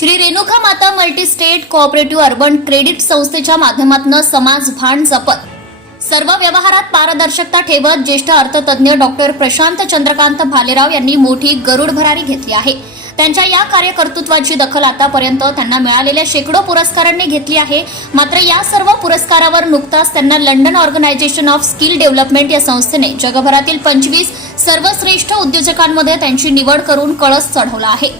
श्री रेणुका माता multi state cooperative urban credit संस्थेच्या माध्यमातून समाज भान जपत सर्व व्यवहारात पारदर्शकता ठेवत ज्येष्ठ अर्थतज्ञ डॉक्टर प्रशांत चंद्रकांत भालेराव यांनी मोठी गरुड भरारी घेतली आहे। त्यांच्या या कार्यकर्तृत्वाची दखल आतापर्यंत त्यांना मिळालेल्या शेकडो पुरस्कारांनी घेतली आहे। मात्र या सर्व पुरस्कारावर नुकताच त्यांना London organisation of skill development या संस्थेने जगभरातील 25 सर्वश्रेष्ठ उद्योजकांमध्ये त्यांची निवड करून कळस चढवला आहे।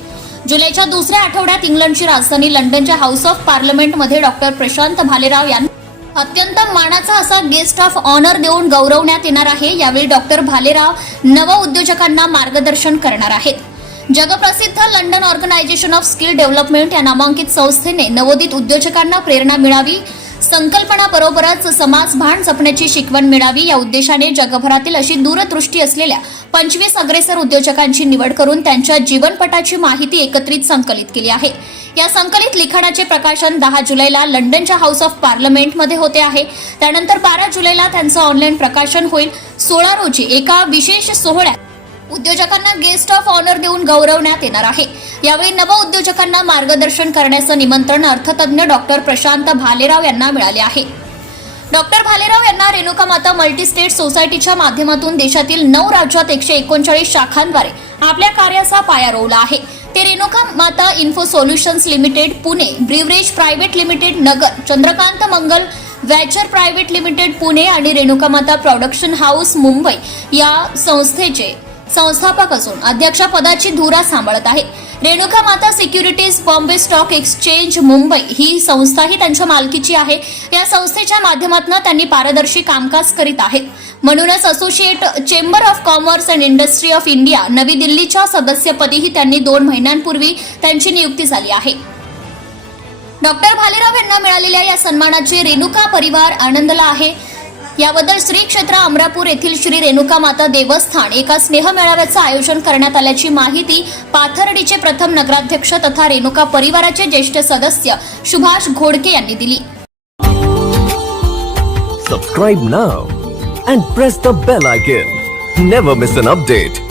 जुलैच्या दुसऱ्या आठवड्यात इंग्लंडची राजधानी लंडनच्या हाऊस ऑफ पार्लमेंटमध्ये डॉक्टर प्रशांत भालेराव यांना अत्यंत मानाचा असा गेस्ट ऑफ ऑनर देऊन गौरवण्यात येणार आहे। यावेळी डॉक्टर भालेराव नव उद्योजकांना मार्गदर्शन करणार आहेत। जगप्रसिद्ध London organisation of skill development या नामांकित संस्थेने नवोदित उद्योजकांना प्रेरणा मिळावी, संकल्पनाबरोबरच समाज भान जपण्याची शिकवण मिळावी या उद्देशाने जगभरातील अशी दूरदृष्टी असलेल्या 25 अग्रेसर उद्योजकांची निवड करून त्यांच्या जीवनपटाची माहिती एकत्रित संकलित केली आहे। या संकलित लिखाणाचे प्रकाशन 10 जुलैला लंडनच्या हाऊस ऑफ पार्लमेंटमध्ये होते आहे। त्यानंतर 12 जुलैला त्यांचं ऑनलाईन प्रकाशन होईल। 16 रोजी एका विशेष सोहळ्यात उद्योजकांना गेस्ट ऑफ ऑनर देऊन गौरवण्यात येणार आहे। यावेळी नव उद्योजकांना मार्गदर्शन करण्याचं निमंत्रण अर्थतज्ञ डॉक्टर प्रशांत भालेराव यांना मिळाले आहे। डॉक्टर भालेराव यांना रेणुका माता मल्टी स्टेट सोसायटीच्या माध्यमातून देशातील 9 राज्यात 139 शाखांद्वारे आपल्या कार्याचा पाया रोवला आहे। ते Renuka Mata info solutions limited Pune, beverage private limited Nagar, Chandrakant Mangal व्याचर प्रायव्हेट लिमिटेड पुणे आणि रेणुका माता प्रोडक्शन हाऊस मुंबई या संस्थेचे संस्थापक असून अध्यक्ष पदाची धुरा सांभाळत आहे। Renuka Mata securities Bombay stock exchange Mumbai ही संस्थाही त्यांच्या मालकीची आहे। या संस्थेच्या माध्यमातून त्यांनी पारदर्शी कामकाज करीत आहेत। म्हणूनच associate chamber of commerce and industry of India नवी दिल्लीच्या सदस्यपदीही त्यांनी 2 महिन्यांपूर्वी त्यांची नियुक्ती झाली आहे। डॉक्टर भालेराव यांना मिळालेल्या या सन्मानाचे रेणुका परिवार आनंदला आहे। याबद्दल श्री क्षेत्र अमरापूर येथील श्री रेणुका माता देवस्थान एका स्नेह मेळाव्याचं आयोजन करण्यात आल्याची माहिती पाथर्डीचे प्रथम नगराध्यक्ष तथा रेणुका परिवाराचे ज्येष्ठ सदस्य सुभाष घोडके यांनी दिली। Subscribe now and press the bell icon. Never miss an update.